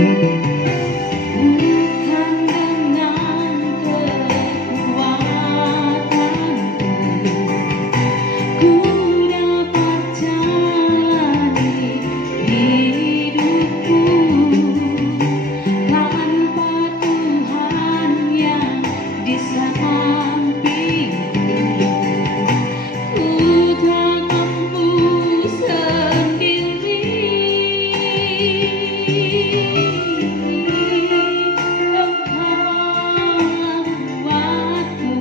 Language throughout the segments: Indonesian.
Bukan dengan kekuatanku ku dapat jalani hidupku tanpa Tuhan yang di sampingku. Ku tak mampu sendiri, Engkaulah kuatku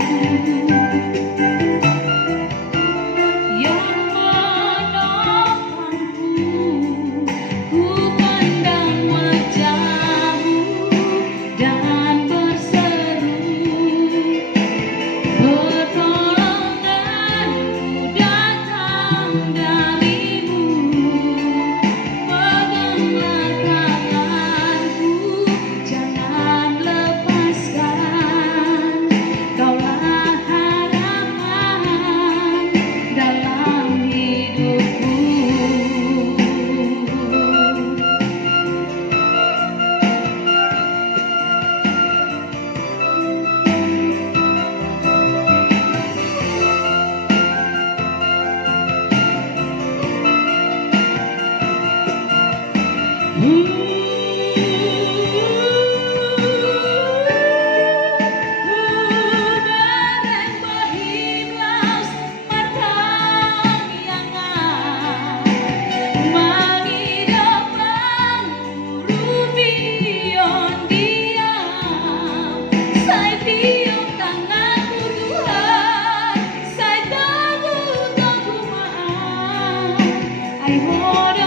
yang menopangku. Ku pandang wajah-Mu dan berseru, pertolonganku datang dari-Mu. Peganglah tanganku, jangan lepaskan, Kaulah harapan dalam hidupku. Dereng berhimlas pertangyangan, mengidapkan rubion diam. Saya tiup tanganku Tuhan, saya teguh maaf. I want